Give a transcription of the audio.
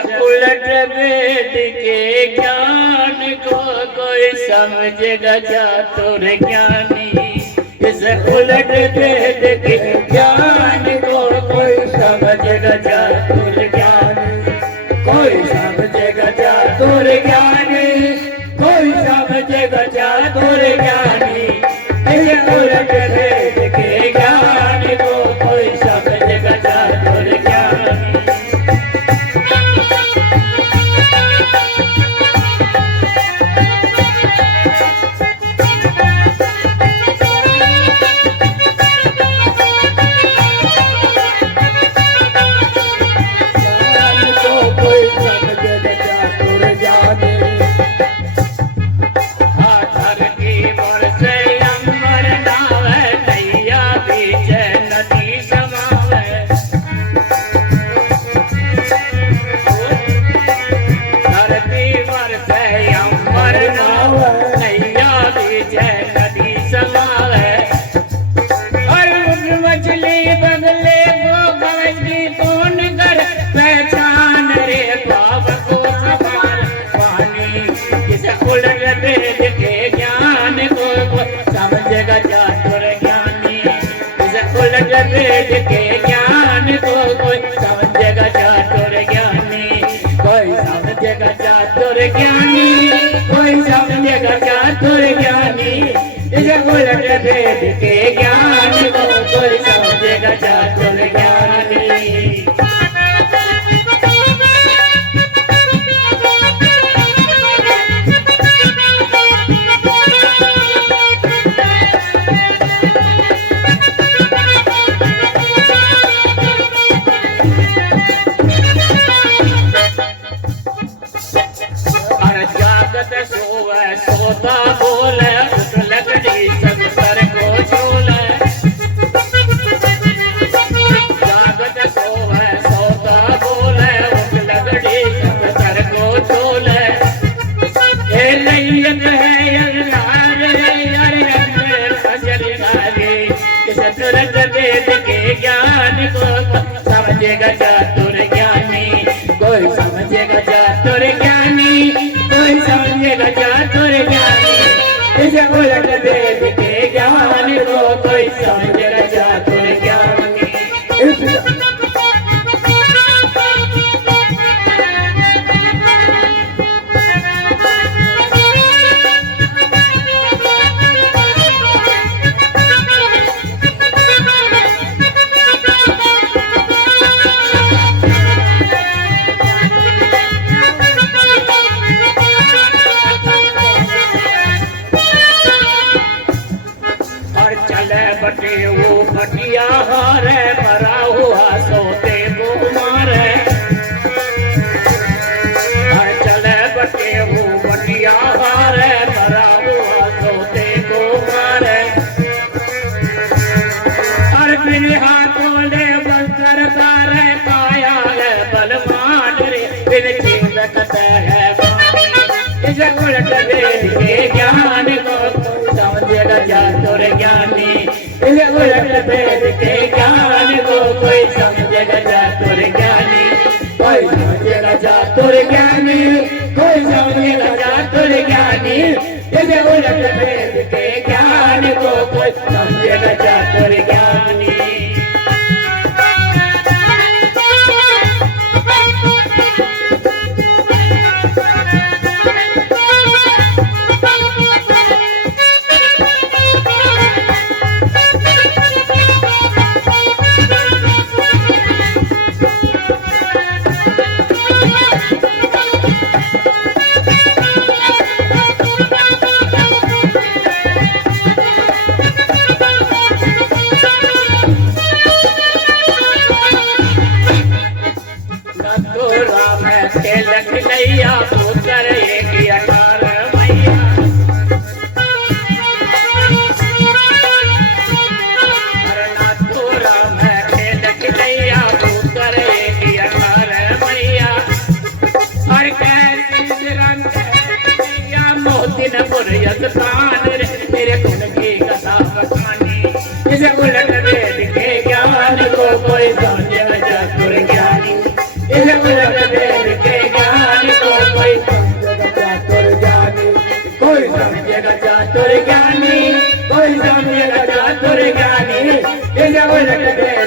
उलट वेद के ज्ञान को कोई समझेगा चातुर ज्ञानी। इस उलट वेद के ज्ञान को कोई समझेगा चातुर ज्ञानी। कोई समझेगा चातुर ज्ञानी, कोई समझेगा चातुर ज्ञानी। इस उलट वेद के ज्ञान को कोई समझेगा चातुर ज्ञानी। वेद के ज्ञान को कोई समझेगा चातुर ज्ञानी। कोई समझेगा चातुर ज्ञानी, कोई समझेगा चातुर ज्ञानी। इस उलट वेद के ज्ञान को कोई समझेगा चातुर ज्ञानी। सोता बोले उस लकड़ी सब सर को झोले। जागत सोवे सोता बोले उस लकड़ी सब सर को झोले। ये लैयत है अल्लाह रे फजल गाली। इस तुरंत वेद के ज्ञान को समझेगा चातुर ज्ञानी। कोई समझेगा चातुर ज्ञानी, कोई समझेगा चातुर ज्ञानी। इस उलट वेद के ज्ञान को कोई समझेगा चातुर ज्ञानी। बटे वो बटिया हारे मरा हुआ सोते को मारे। चले बटे वो बटिया हारे मरा हुआ सोते को मारे। और फिर हाथों ले बंसर तारे पाया है बलवान रे फिर खिलकत है पानी। इस उलट वेद के ज्ञान को समझेगा चातुर ज्ञानी। इस उलट वेद के ज्ञान को कोई समझेगा चातुर ज्ञानी। कोई समझेगा चातुर ज्ञानी, कोई समझेगा चातुर ज्ञानी। इस उलट वेद के ज्ञान को कोई समझेगा चातुर ज्ञानी। मैया पुत्र एक 18 मैया। नाथुरा में खेल खिलैया पुत्र एक 18 मैया। और कैसी रंग मैया मोतिन पुरयत प्राण रे तेरे गुण की कथा बखानी। इस उलट वेद के ज्ञान को कोई समझेगा चातुर ज्ञानी। इस उलट वेद के चातुर ज्ञानी कोई समझेगा चातुर ज्ञानी ये जब लगते